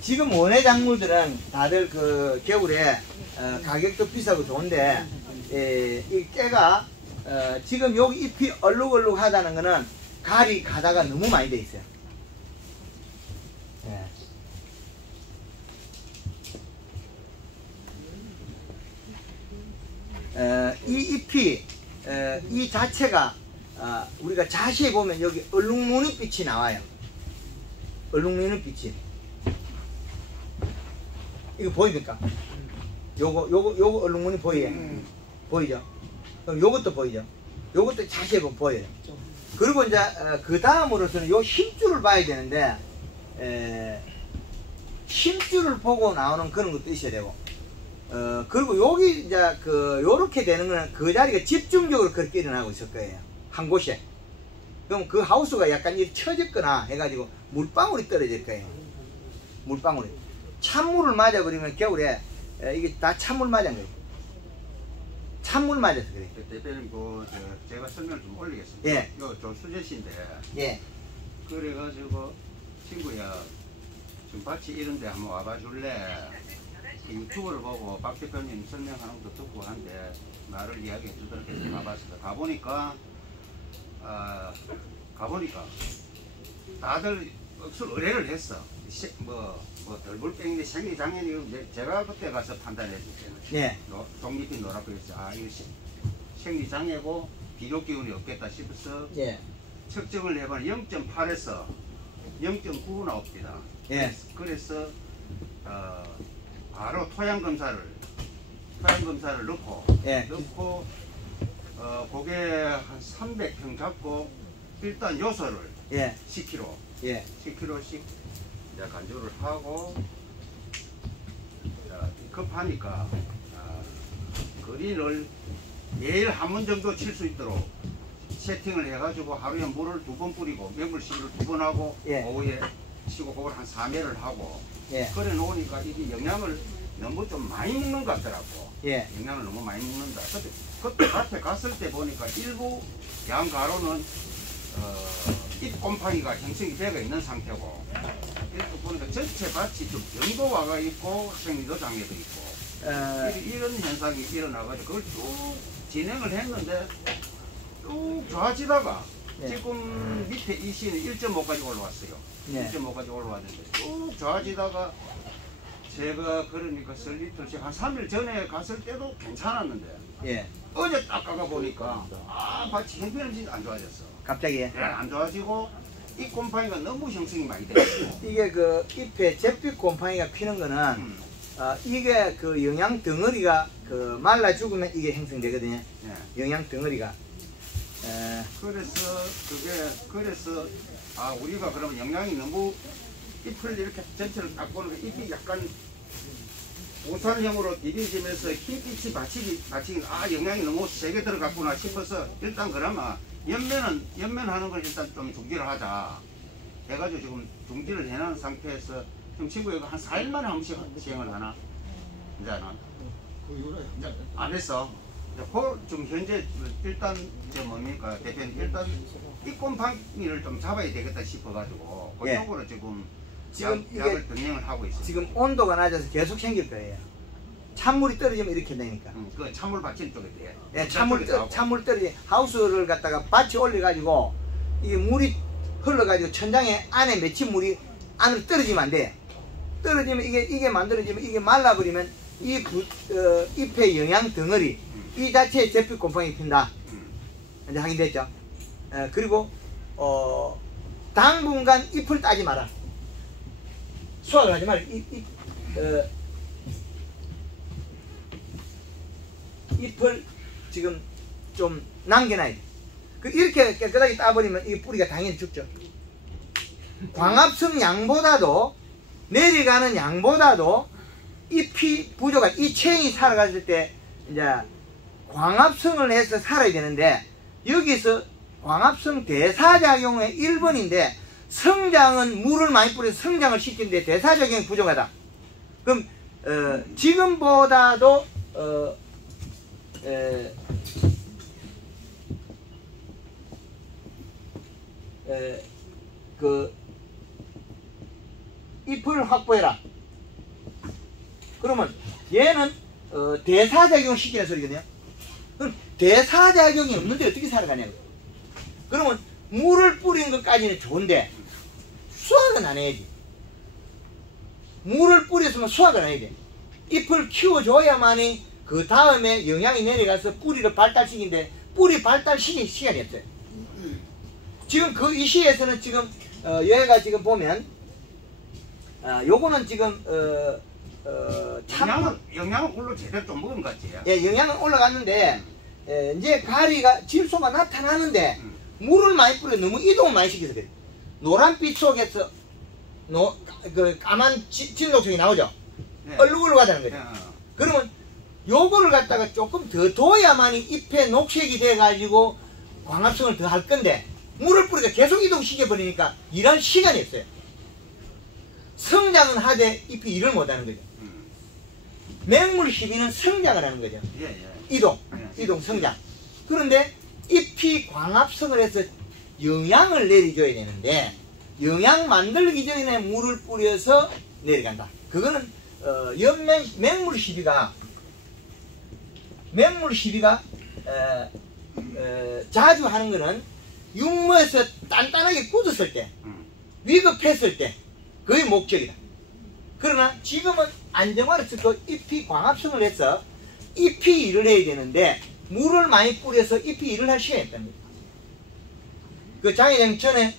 지금 원예 작물들은 다들 그 겨울에 가격도 비싸고 좋은데 이 깨가 지금 여기 잎이 얼룩얼룩하다는 거는 가리 가다가 너무 많이 돼 있어요. 이 잎이 이 자체가 우리가 자세히 보면 여기 얼룩무늬 빛이 나와요. 얼룩무늬 빛이 이거 보입니까? 요거 얼룩무늬 보이죠? 보이죠? 그럼 요것도 보이죠? 요것도 자세히 보면 보여요. 그리고 이제 그 다음으로서는 요 힘줄을 봐야 되는데 힘줄을 보고 나오는 그런 것도 있어야 되고 그리고 여기 이제 요렇게 되는 거는 그 자리가 집중적으로 그렇게 일어나고 있을 거예요. 한 곳에. 그럼 그 하우스가 약간 처졌거나 해가지고 물방울이 떨어질 거예요. 물방울이. 찬물을 맞아버리면 겨울에 이게 다 찬물 맞은 거예요. 찬물 맞아서 그래. 대표님 제가 설명을 좀 올리겠습니다. 예. 요 조수제시인데. 예. 그래가지고 친구야 좀 밭이 이런데 한번 와봐 줄래? 유튜브를 보고 박 대표님 설명하는 것도 듣고 한데 나를 이야기해 주더라고 해서 와봤습니다. 가보니까 다들 억수로 의뢰를 했어. 덜불병인데 생리장애는 제가 그때 가서 판단해 줬잖아요. 예. 종잎이 노랗고 그래서 이거 생리장애고 비료기운이 없겠다 싶어서 예. 측정을 해보니 0.8에서 0.9 나옵니다. 예. 그래서 바로 토양 검사를 넣고 예. 그게 한 300평 잡고 일단 요소를 예. 10kg 예. 10kg씩 이제 간주를 하고 급하니까 거리를 매일 한 번 정도 칠 수 있도록 세팅을 해가지고 하루에 물을 2번 뿌리고 맹물시를 2번 하고 예. 오후에 쉬고 그걸 한 3회를 하고 예. 그래 놓으니까 이게 영양을 너무 좀 많이 먹는 것 같더라고. 예. 영양을 너무 많이 먹는다. 그때 밭에 갔을 때 보니까 일부 양가로는 잎곰팡이가 형성이 되어 있는 상태고 이렇게 보니까 전체 밭이 좀 병도화가 있고 생리도 장애도 있고 이런 현상이 일어나가지고 그걸 쭉 진행을 했는데 쭉 좋아지다가 예. 지금 밑에 이 시는 1.5까지 올라왔어요. 예. 1.5까지 올라왔는데 쭉 좋아지다가 제가 그러니까 설리틀씩 한 3일 전에 갔을 때도 괜찮았는데 예. 어제 딱 가보니까 밭이 형편없이 안 좋아졌어. 갑자기. 예, 안 좋아지고 이 곰팡이가 너무 형성이 많이 돼 있고 이게 그 잎에 잿빛 곰팡이가 피는 거는 이게 그 영양 덩어리가 그 말라 죽으면 이게 형성되거든요. 예. 영양 덩어리가. 그래서 우리가 그러면 영양이 너무 잎을 이렇게 전체를 딱 보는 게 잎이 약간 우산형으로 디비지면서 흰빛이 받치기 영양이 너무 세게 들어갔구나 싶어서 일단 그러면 연면하는 걸 일단 좀 중지를 하자 해가지고 지금 중지를 해놓은 상태에서 지금 친구가 한 4일 만에 한 번씩 시행을 하나? 이제는 안 했어. 지금 현재 일단 뭡니까 대표님 일단 잎곰팡이를 좀 잡아야 되겠다 싶어가지고 그쪽으로 예. 지금 이게 약을 병행을 하고 있어요. 지금 온도가 낮아서 계속 생길 거예요. 찬물이 떨어지면 이렇게 되니까. 그 찬물 받치는 쪽에 돼. 예, 찬물 떨어지 하우스를 갖다가 밭에 올려가지고 이게 물이 흘러가지고 천장에 안에 맺힌 물이 안으로 떨어지면 안 돼. 떨어지면 이게 만들어지면 이게 말라버리면 잎의 영양 덩어리 이 자체에 잿빛 곰팡이 핀다. 이제 확인됐죠? 그리고 당분간 잎을 따지 마라. 수확을 하지 마라. 잎을 지금 좀 남겨놔야 돼. 이렇게 깨끗하게 따버리면 이 뿌리가 당연히 죽죠. 광합성 양보다도 내려가는 양보다도 잎이 부족한 이 체형이 살아갔을 때 이제 광합성을 해서 살아야 되는데 여기서 광합성 대사작용의 1번인데 성장은 물을 많이 뿌려서 성장을 시키는데 대사작용이 부족하다. 그럼 지금보다도 잎을 확보해라. 그러면 얘는 대사작용을 시키는 소리거든요. 그럼 대사작용이 없는데 어떻게 살아가냐고. 그러면 물을 뿌리는 것까지는 좋은데 수확은 안 해야지. 물을 뿌렸으면 수확을 안 해야 돼. 잎을 키워줘야만이 그 다음에 영양이 내려가서 뿌리를 발달시키는데 뿌리 발달시킬 시간이 없어요. 지금 그 이 시에서는 지금 여기가 지금 보면 요거는 지금 영양은 물로 제대로 좀 먹은 것 같지? 예, 영양은 올라갔는데 이제 가리가 질소가 나타나는데 물을 많이 뿌려 너무 이동을 많이 시켜서 그래. 노란빛 속에서 그 까만 진동청이 나오죠. 네. 얼룩얼룩 하다는 거죠. 네. 그러면 요거를 갖다가 조금 더 둬야만이 잎에 녹색이 돼가지고 광합성을 더 할 건데 물을 뿌리니까 계속 이동시켜 버리니까 일할 시간이 없어요. 성장은 하되 잎이 일을 못하는 거죠. 맹물 시비는 성장을 하는 거죠. 예, 예. 이동, 성장. 그런데 잎이 광합성을 해서 영양을 내려줘야 되는데 영양 만들기 전에 물을 뿌려서 내려간다. 그거는 맹물 시비가 자주 하는 거는 육모에서 단단하게 굳었을 때, 위급했을 때 그게 목적이다. 그러나 지금은 안정화를 쓰고 잎이 광합성을 해서 잎이 일을 해야 되는데 물을 많이 뿌려서 잎이 일을 할 시간이 없답니다. 그 장회장 전에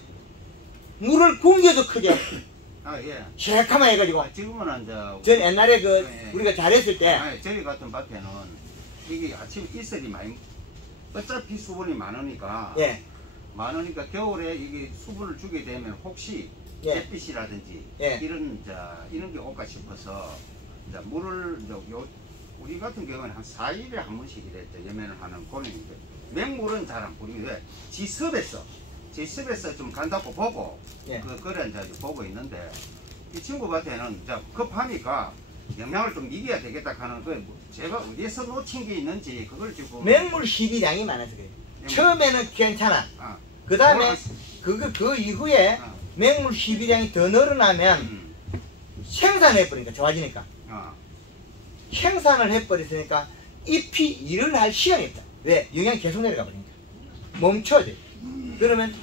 물을 굶겨도 크게 예. 새카만 해가지고 지금은 이제 전 옛날에 예. 우리가 잘했을 때 저희 같은 밭에는 이게 아침 이슬이 많이 어차피 수분이 많으니까 예. 많으니까 겨울에 이게 수분을 주게 되면 혹시 예. 햇빛이라든지 예. 이런 게 올까 싶어서 이제 물을 우리 같은 경우는 한 4일에 한 번씩 이랬죠. 염면을 하는 고명인데 맹물은 잘 안 뿌리고 왜 지습에서 좀 간다고 보고 예. 그래 이제 보고 있는데 이 친구 밭에는 이제 급하니까 영양을 좀 미겨야 되겠다 하는 거 제가 어디에서 놓친 게 있는지 그걸 지금 맹물 시비량이 많아서 그래요. 처음에는 괜찮아. 그 다음에 그 이후에 맹물 시비량이 더 늘어나면 생산해버리니까 좋아지니까. 생산을 해버렸으니까 잎이 일을 할 시간이 없다. 왜? 영양이 계속 내려가 버리니까. 멈춰야 돼. 그러면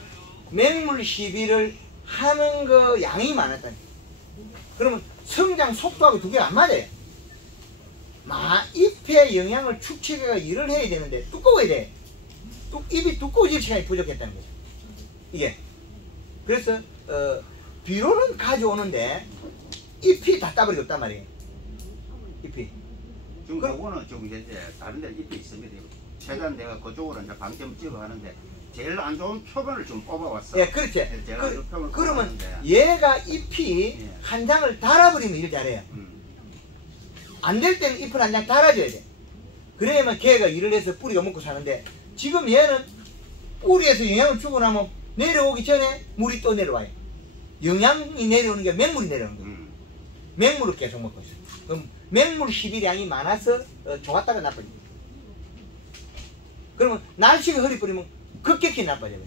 맹물 시비를 하는 거 양이 많았다니. 그러면 성장 속도하고 두 개가 안 맞아요. 잎의 영양을 축적해가 일을 해야 되는데 두꺼워야 돼. 잎이 두꺼워질 시간이 부족했다는 거죠. 이게. 그래서 비료는 가져오는데 잎이 다 따버리고 없단 말이에요. 잎이. 지금 그거는 좀 이제 다른 데 잎이 있습니다. 최대한 내가 그쪽으로 이제 방점 찍어 하는데 제일 안 좋은 표본을 좀 뽑아왔어. 예, 그렇지. 제가 그러면 얘가 잎이 예. 한 장을 달아버리면 일 잘해요. 안 될 때는 잎을 한 장 달아줘야 돼. 그래야만 걔가 일을 해서 뿌리가 먹고 사는데 지금 얘는 뿌리에서 영양을 주고 나면 내려오기 전에 물이 또 내려와요. 영양이 내려오는 게 맹물이 내려오는 거예요. 맹물을 계속 먹고 있어요. 그럼 맹물 시비량이 많아서 좋았다가 나빠집니다. 그러면 날씨가 흐리 뿌리면 급격히 나빠져요.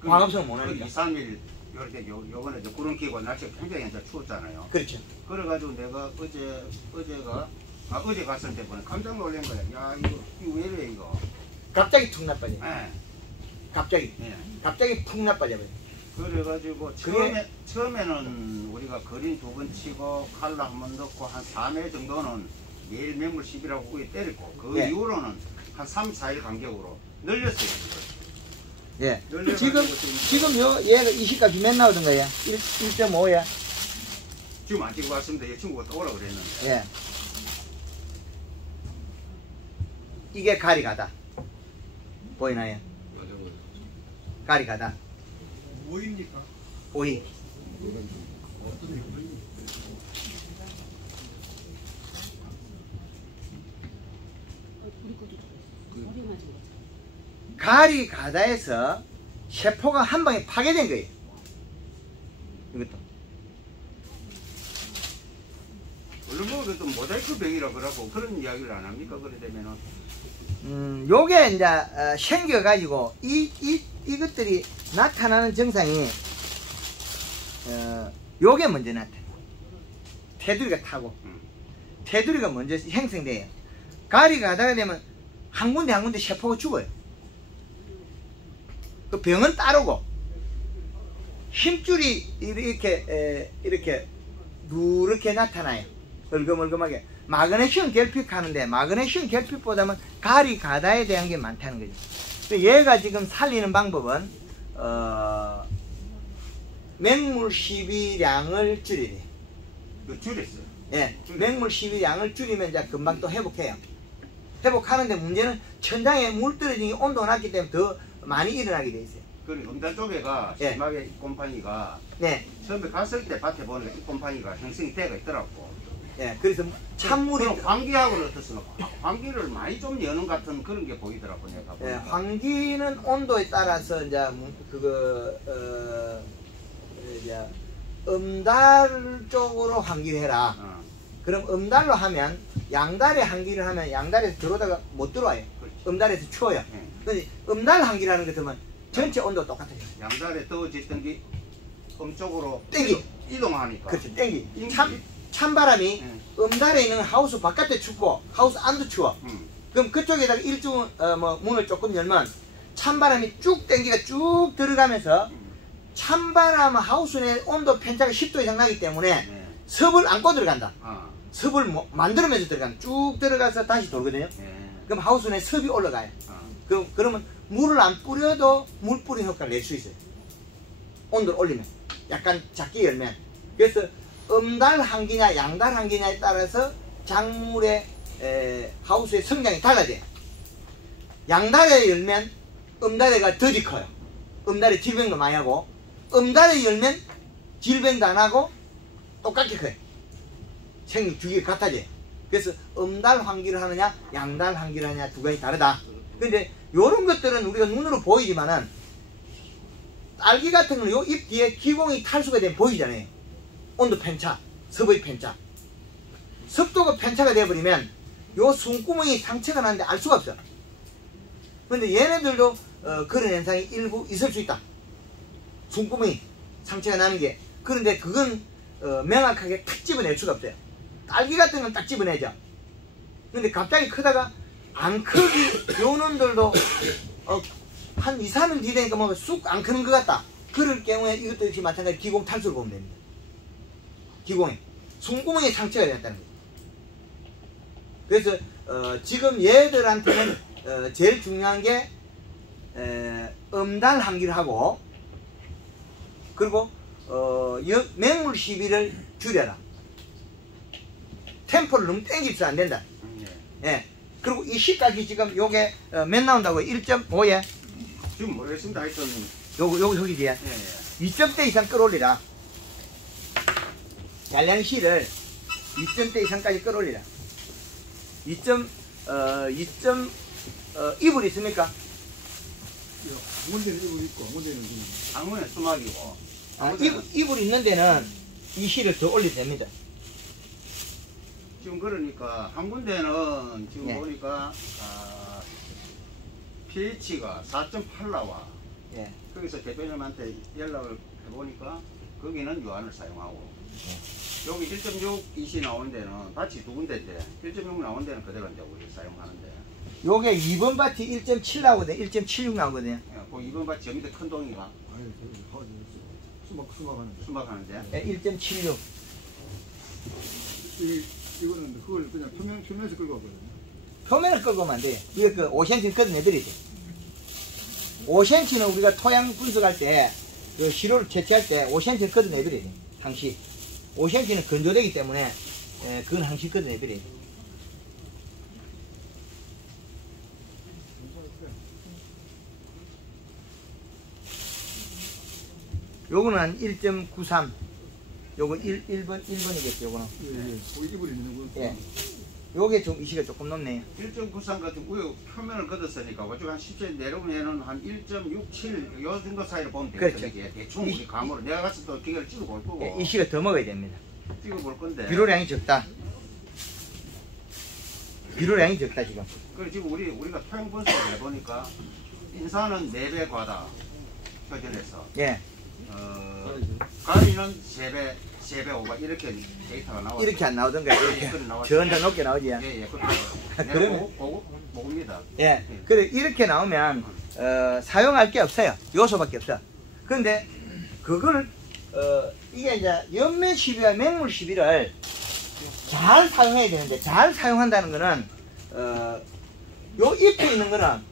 광합성을 못하니까. 2, 3일 요렇게 요번에 이제 구름 끼고 날씨가 굉장히 이제 추웠잖아요. 그렇죠. 그래가지고 내가 어제 갔을 때 보니 깜짝 놀란 거야. 야 이거 왜 이래 이거. 갑자기 툭 나빠져요. 예. 갑자기. 예. 갑자기 푹 나빠져요. 그래가지고 처음에는 우리가 그린 2번 치고 칼라 한 번 넣고 한 3회 정도는 매일 맹물 10이라고 우에 때렸고 그 네. 이후로는 한 3, 4일 간격으로 늘렸어요. 예. 지금 얘가 이 시값이 몇 나오던 거야? 1.5야? 지금 안 찍고 왔습니다. 이 친구가 또 오라 그랬는데. 예. 이게 가리가다. 보이나요? 가리가다. 뭐입니까? 오이. 가리가다에서 세포가 한 방에 파괴된 거예요. 이것도. 원래 뭐 그래도 모자이크 병이라 그러고 그런 이야기를 안 합니까? 그래 되면은. 요게 이제 생겨가지고 이것들이 나타나는 증상이 요게 먼저 나타나요. 테두리가 타고 테두리가 먼저 형성돼요. 가리가 가다가 되면 한 군데 한 군데 세포가 죽어요. 그 병은 따르고 힘줄이 이렇게 누렇게 나타나요. 얼금얼금하게. 마그네슘 결핍 하는데 마그네슘 결핍보다는 가리 가다에 대한 게 많다는 거죠. 얘가 지금 살리는 방법은 맹물 시비량을 줄이래. 줄였어요. 예, 맹물 시비량을 줄이면 이제 금방 또 회복해요. 회복하는데 문제는 천장에 물 떨어지는 온도가 낮기 때문에 더 많이 일어나게 돼 있어요. 그리고 음달 쪽에가 예. 심하게 이 곰팡이가 네, 처음에 갔을 때 밭에 보니까 이 곰팡이가 형성이 되어 있더라고. 예, 그래서 찬물이 그럼 환기하고는 어떻습니까? 환기를 많이 좀 여는 같은 그런 게 보이더라고 내가 예, 보니까. 환기는 온도에 따라서 이제 이제 음달 쪽으로 환기를 해라. 그럼 음달로 하면 양달에 환기를 하면 양달에서 들어오다가 못 들어와요. 그렇지. 음달에서 추워요. 근데 음달 환기라는 것들은 전체 온도가 똑같아요. 양달에 떠워졌던 게 음쪽으로 땡기. 이동하니까. 그렇죠. 땡기. 임- 찬바람이 응. 음달에 있는 하우스 바깥에 춥고 하우스 안도 추워. 응. 그럼 그쪽에다가 문을 조금 열면 찬바람이 쭉 땡기가 쭉 들어가면서 찬바람 하우스 내 온도 편차가 10도 이상 나기 때문에 네. 섭을 안고 들어간다. 아. 섭을 만들면서 들어간다. 쭉 들어가서 다시 돌거든요. 네. 그럼 하우스 내 섭이 올라가요. 아. 그러면 물을 안 뿌려도 물 뿌린 효과를 낼 수 있어요. 온도를 올리면. 약간 작게 열면. 그래서 음달 한기냐 양달 한기냐에 따라서 작물의 하우스의 성장이 달라져요. 양달에 열면 음달에가 더디 커요. 음달에 질병도 많이 하고, 음달에 열면 질병도 안 하고 똑같게 커요. 생육 주기가 같아져요. 그래서 음달 환기를 하느냐 양달 환기를 하느냐 두 가지 다르다. 근데 요런 것들은 우리가 눈으로 보이지만은 딸기 같은 거는 요 잎 뒤에 기공이 탈수가 되면 보이잖아요. 온도 편차, 섭의 편차. 습도가 편차가 되어버리면 요 숨구멍이 상처가 나는데 알 수가 없어. 근데 얘네들도 그런 현상이 일부 있을 수 있다. 숨구멍이 상처가 나는 게. 그런데 그건 명확하게 탁 집어낼 수가 없어요. 딸기 같은 건 딱 집어내죠. 근데 갑자기 크다가 안 크기, 요 놈들도 한 2, 3일 뒤되니까 뭐 쑥 안 크는 것 같다. 그럴 경우에 이것도 역시 마찬가지 기공 탈수를 보면 됩니다. 기공에. 숨구멍에 상처가 됐다는 거죠. 그래서 지금 얘들한테는 제일 중요한 게 음달 환기를 하고, 그리고 맹물 시비를 줄여라. 템포를 너무 땡기면 안 된다. 예. 그리고 이 시까지 지금 요게 몇 나온다고? 1.5에? 지금 모르겠습니다. 하여튼 여기 예, 예. 2점대 이상 끌어올리라. 잔량시를 2점대 이상까지 끌어올리라. 2분 있습니까? 한군데는 이불 있고 한군데는 지금 방문에 수막이고. 이불 있는 데는 이 시를 더 올려도 됩니다. 지금 그러니까 한 군데는 지금 네. 보니까 pH가 4.8 나와. 예. 거기서 대표님한테 연락을 해보니까 거기는 유한을 사용하고 여기 1.6 이시 나오는 데는 밭이 두 군데인데 1.6 나오는 데는 그대로 이제 우리 사용하는데 요게 2번 밭이 1.7 나오거든요. 1.76 나오거든요. 그 2번 밭이 저기 큰 동이가 아니 수막하는데 수박하는데 예, 1.76. 이거는 그걸 그냥 표면에서 끌고 왔거든요. 표면을 끌고 오면 안 돼요. 이거 그 5cm 걷어내드리죠. 5cm는 우리가 토양 분석할 때, 그 시료를 채취할 때 5cm 걷어내드려야 돼요. 항시. 5cm는 건조되기 때문에, 그건 항시 걷어내드려야 돼요. 요거는 한 1.93. 요거 1번이겠죠, 요거는. 예. 거기 이불이 있는 거. 예. 요게 좀 이시가 조금 높네요. 1.93 같은 우유 표면을 걷었으니까 그쪽 한 10cm 내려오면은 한 1.67 요 정도 사이로 보면 되겠죠. 그렇죠. 이게 대충 우리 감으로 내가 갔을 때 기계를 찍어볼 거고 예, 이시가 더 먹어야 됩니다. 찍어볼 건데 비료량이 적다. 비료량이 적다, 지금. 그래 지금 우리가 토양 분석을 해보니까 인산은 4배 과다 표준에서 예. 가리는 3배 3배, 5배 이렇게 데이터가 나와. 이렇게 안 나오던가 이렇게 그건 나왔죠. 전더 높게 나오지. 예, 그러면- 보고입니다. 예, 그래 이렇게 나오면 사용할 게 없어요. 요소밖에 없어. 그런데 그걸 이게 이제 연면 시비와 맹물 시비를 잘 사용해야 되는데, 잘 사용한다는 거는 요 잎에 있는 거는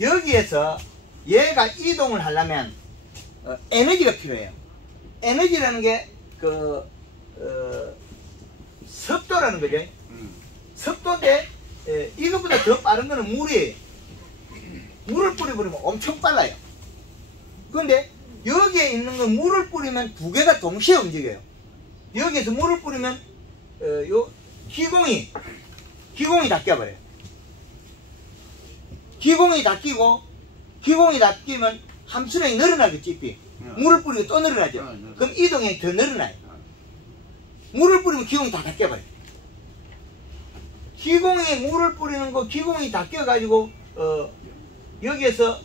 여기에서 얘가 이동을 하려면 에너지가 필요해요. 에너지라는 게 습도라는 거죠. 습도인데 이것보다 더 빠른 거는 물이에요. 물을 뿌려버리면 엄청 빨라요. 그런데 여기에 있는 건 물을 뿌리면 두 개가 동시에 움직여요. 여기에서 물을 뿌리면 요 기공이 닦여버려요. 기공이 닦이면 함수량이 늘어나겠지. 잎이. 물을 뿌리고 또 늘어나죠. 그럼 이동이 더 늘어나요. 물을 뿌리면 기공이 다 닦여버려요. 기공에 물을 뿌리는 거, 기공이 닦여가지고 여기에서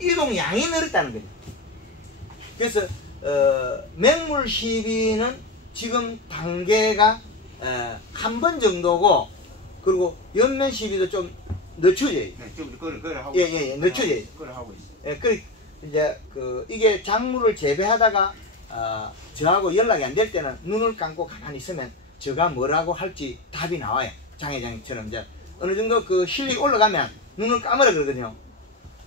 이동 양이 늘었다는 거죠. 그래서 맹물 시비는 지금 단계가 한 번 정도고, 그리고 연면 시비도 좀 늦춰져요. 네, 좀 그걸 하고 예, 늦춰져요. 그걸 하고 있어요. 예, 이제 이게 작물을 재배하다가 저하고 연락이 안 될 때는 눈을 감고 가만히 있으면 저가 뭐라고 할지 답이 나와요. 장 회장님처럼 이제 어느 정도 그 실력이 올라가면 눈을 감으라 그러거든요.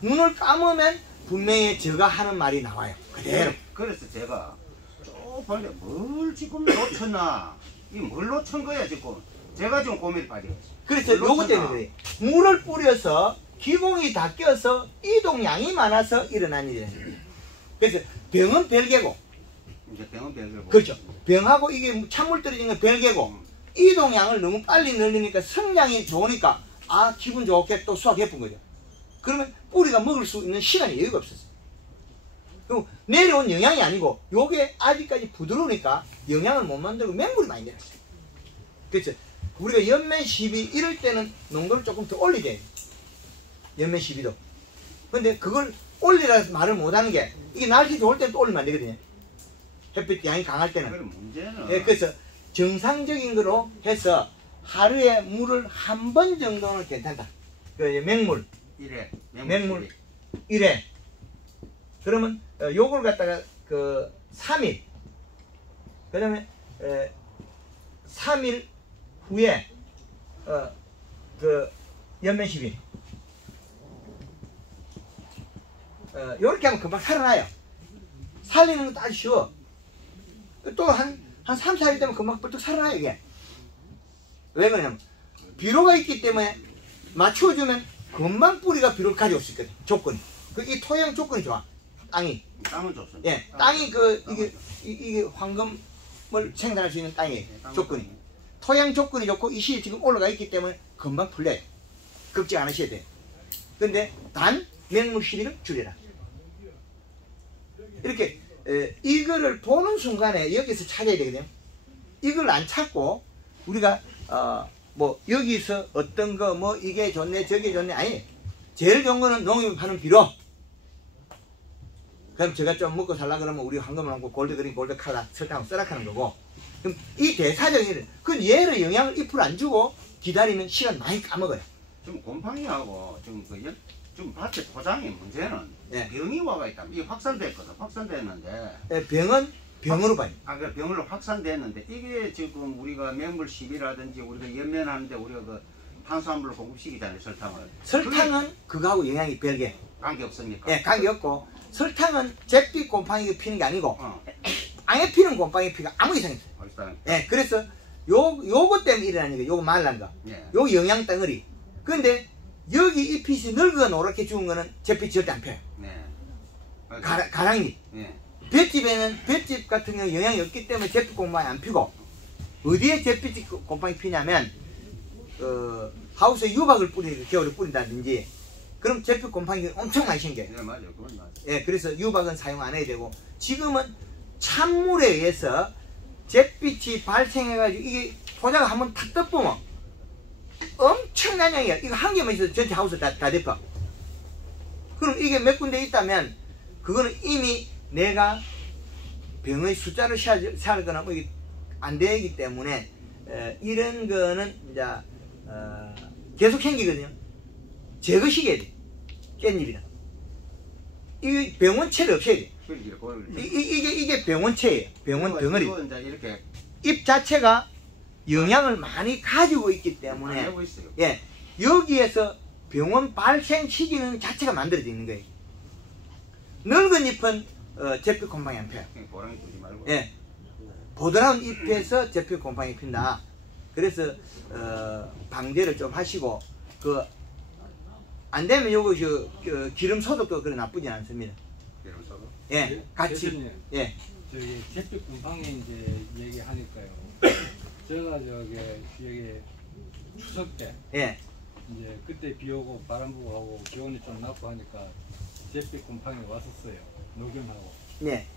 눈을 감으면 분명히 저가 하는 말이 나와요. 그대로. 그래서 제가 빨리 뭘 지금 놓쳤나? 이 뭘 놓친 거야 지금? 제가 지금 고민에 빠지겠어요. 그래서 요것 때문에 그래요. 물을 뿌려서 기공이 닦여서 이동량이 많아서 일어난 일이에요. 그래서 병은 별개고, 이제 병은 별개고. 그렇죠. 병하고 이게 찬물 떨어지는 건 별개고, 이동량을 너무 빨리 늘리니까 성량이 좋으니까 기분 좋게 또 수확 예쁜 거죠. 그러면 뿌리가 먹을 수 있는 시간이 여유가 없었어요. 그리고 내려온 영양이 아니고 요게 아직까지 부드러우니까 영양을 못 만들고 맹물이 많이 내렸어요. 그렇죠. 우리가 연면 시비 이럴 때는 농도를 조금 더 올리게 해요. 연면 시비도. 근데 그걸 올리라서 말을 못하는 게, 이게 날씨 좋을 때는 또 올리면 안 되거든요. 햇빛 양이 강할 때는. 그럼 문제는 예, 그래서 정상적인 거로 해서 하루에 물을 한 번 정도는 괜찮다. 그 맹물. 맹물 1회. 그러면 요걸 갖다가 3일. 그 다음에 3일 후에 연면 시비. 요렇게 하면 금방 살아나요. 살리는 것도 아주 쉬워. 또 한 3, 4일 되면 금방 벌떡 살아나요, 이게. 왜 그러냐면, 비료가 있기 때문에 맞춰주면 금방 뿌리가 비료를 가져올 수 있거든, 조건이. 이 토양 조건이 좋아, 땅이. 땅은 좋습니다. 예, 땅이 이게 황금을 생산할 수 있는 땅이에요, 조건이. 토양 조건이 좋고, 이 시에 지금 올라가 있기 때문에 금방 풀려요. 걱정 안 하셔야 돼요. 근데 단, 맹물 시비를 줄여라. 이렇게 이거를 보는 순간에 여기서 찾아야 되거든요. 이걸 안 찾고 우리가 뭐 여기서 어떤 거 뭐 이게 좋네 저게 좋네, 아니, 제일 좋은 거는 농협 하는 비료. 그럼 제가 좀 먹고 살라 그러면 우리 황금을 하고 골드그린 골드칼라 설탕을 써라 하는 거고, 그럼 이 대사적인 일, 그 얘를 영양을 1% 안 주고 기다리면 시간 많이 까먹어요. 지금 곰팡이하고 지금 밭에 포장이 문제는 네. 병이 와가 있다. 이게 확산됐거든. 확산됐는데. 병은 병으로 봐요. 그 병으로 확산됐는데 이게 지금 우리가 맹물 시비라든지 우리가 연면하는데 우리가 그 탄수화물을 공급시키잖아요, 설탕을. 설탕은 그거하고 영향이 별개. 관계 없습니까? 예, 관계 없고, 설탕은 잿빛 곰팡이가 피는 게 아니고 땅에 피는 곰팡이 피가 아무 이상이 없어요. 예, 그래서 요거 때문에 일어나는 거예요. 요거 말란 거. 예. 요 영양 덩어리. 근데 여기 잎이 늙어 노랗게 죽은 거는 잿빛이 절대 안 펴요. 네. 가랑잎. 예. 볏짚 같은 경우 영양이 없기 때문에 잿빛 곰팡이 안 피고, 어디에 잿빛 곰팡이 피냐면 하우스에 유박을 겨울에 뿌린다든지, 그럼 잿빛 곰팡이가 엄청 많이 생겨요. 네, 맞아요. 그건 맞아요. 예, 그래서 유박은 사용 안 해야 되고, 지금은 찬물에 의해서 잿빛이 발생해가지고 이게 포자가 한번 탁 떠보면 엄청난 양이야. 이거 한 개만 있어도 전체 하우스 다 덮어. 그럼 이게 몇 군데 있다면 그거는 이미 내가 병의 숫자를 세거나 뭐 안 되기 때문에 이런 거는 이제 계속 생기거든요. 제거시켜야 돼. 깻잎이다. 이 병원체를 없애야 돼. 이게 병원체예요. 병원 덩어리. 이렇게 잎 자체가 영양을 많이 가지고 있기 때문에 예, 여기에서 병원 발생 시기는 자체가 만들어져 있는 거예요. 늙은 잎은 제필 곰팡이 안 펴요. 예, 보드라운 잎에서 제필 곰팡이 핀다. 그래서 방제를 좀 하시고 그 안 되면 요거 기름 소독도 그래 나쁘지 않습니다. 기름 소독? 예, 같이. 대표님, 예. 저기 제필 곰팡이 이제 얘기하니까요. 제가 여기 추석 때 예. 이제 그때 비 오고 바람 불고 하고 기온이 좀 낮고 하니까 제필 곰팡이 왔었어요. 녹균하고. 네.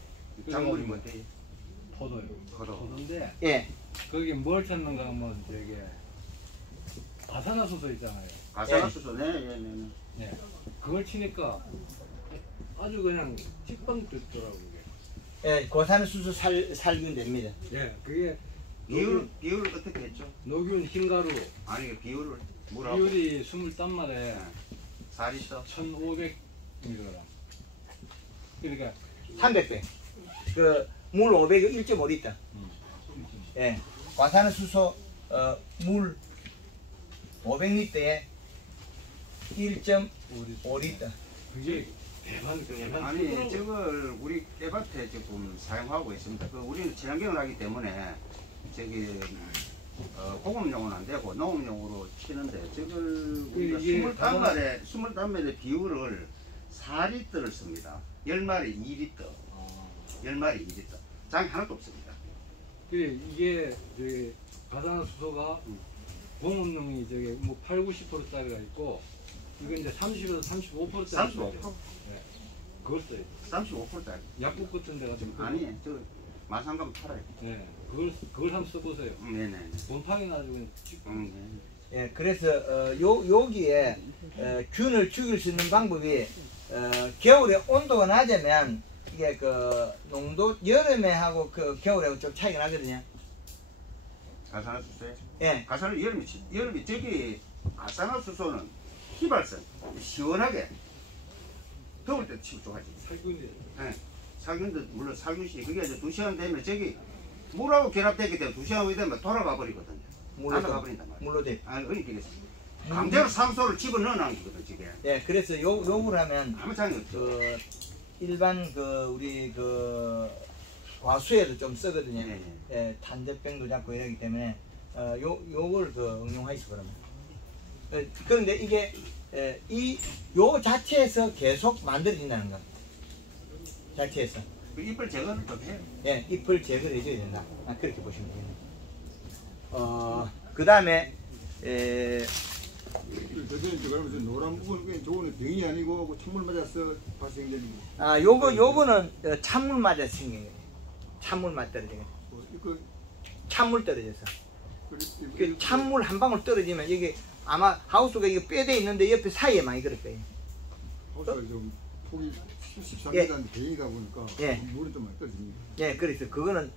작물이 뭔데? 포도요. 포도인데 예. 거기 뭘 찾는가 하면 저기 가사나소소 있잖아요. 가사나소소 네. 네. 그걸 치니까 아주 그냥 직방 듣더라고요. 그게. 예, 고산수소 살균 됩니다. 예, 그게 비율을 어떻게 했죠? 녹균 흰가루 아니 비율을 뭐라고? 비율이 20단말에 4리터 1,500mg. 그러니까 300배. 그 물 500, 1.5리터. 예. 과산수소 물 500리터에 1.5리터. 그게 대반 아니 저걸 우리 깨밭에 조금 사용하고 있습니다. 그 우리는 친환경을 하기 때문에 저기 공업용은 안 되고 농업용으로 치는데 저걸 우리가 25마리의 비율을 4리터를 씁니다. 10마리 2리터. 10마리 2리터. 장이 하나도 없습니다. 그래 이게 저기 가산수소가 공업용이 저기 뭐 8, 90%짜리가 있고 이건 이제 30에서 35%짜리. 35%. 네. 그걸 써요. 35%짜리. 약국 같은 데가 좀 아니 저 마산 가면 팔아요. 네. 그걸 한번 써보세요. 네네. 곰팡이 나중에 예, 그래서 여기에 균을 죽일 수 있는 방법이 겨울에 온도가 낮으면 이게 그 농도 여름에 하고 그 겨울에 좀 차이가 나거든요. 가산화수소에? 예. 가산을 여름이 저기 가산화수소는 휘발성 시원하게 더울 때 치고 좋아하지. 살균이. 예. 살균도 물론 살균시 그게 이제 2시간 되면 저기 물하고 결합되기 때문에 2시간 후에 되면 돌아가 버리거든요. 날아가 버린단 말이에요. 물로 돼. 아니 그러니까 강제로 산소를 집어넣어놓은 거거든 지금. 예, 그래서 요걸 하면 아무 장이 없죠. 그 일반 우리 과수에도 좀 쓰거든요. 네. 예, 탄저병도 잡고 이러기 때문에 요걸 응용하시고 그러면. 그런데 이게 요 자체에서 계속 만들어진다는 거. 자체에서. 그 잎을 제거를 좀 해요. 예, 잎을 제거를 해줘야 된다. 그렇게 보시면 돼요. 그 다음에 대표님 그러면 노란 부분 그게 저거는 병이 아니고 찬물 맞아서 발생되는 거. 요거는 찬물 맞아 생긴 거예요. 찬물 맞 떨어지는 거예요. 찬물 떨어져서. 그 찬물 한 방울 떨어지면 이게 아마 하우스가 이게 뼈대 있는데 옆에 사이에 많이 그럴 거예요. 하우스가 좀 폭이 13m인데 병이다 보니까 예. 물은 좀 많이 떨어집니다. 예, 그래서 그거는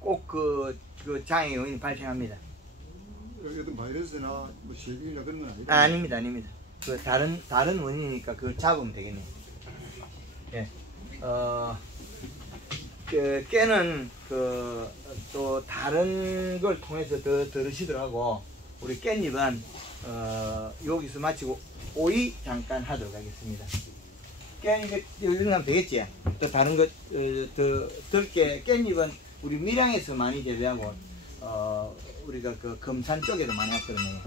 꼭 그 장애 요인이 발생합니다. 어떤 바이러스나 뭐 세균이나 그런 건 아니죠? 아닙니다. 그 다른 원인이니까 그걸 잡으면 되겠네요. 예. 그 깨는 또 다른 걸 통해서 더 들으시더라고. 우리 깻잎은 여기서 마치고 오이 잠깐 하도록 하겠습니다. 깻잎 이런 하면 되겠지. 또 다른 것 더 들게 깻잎은 우리 밀양에서 많이 재배하고 우리가 그 금산 쪽에도 많이 왔거든요.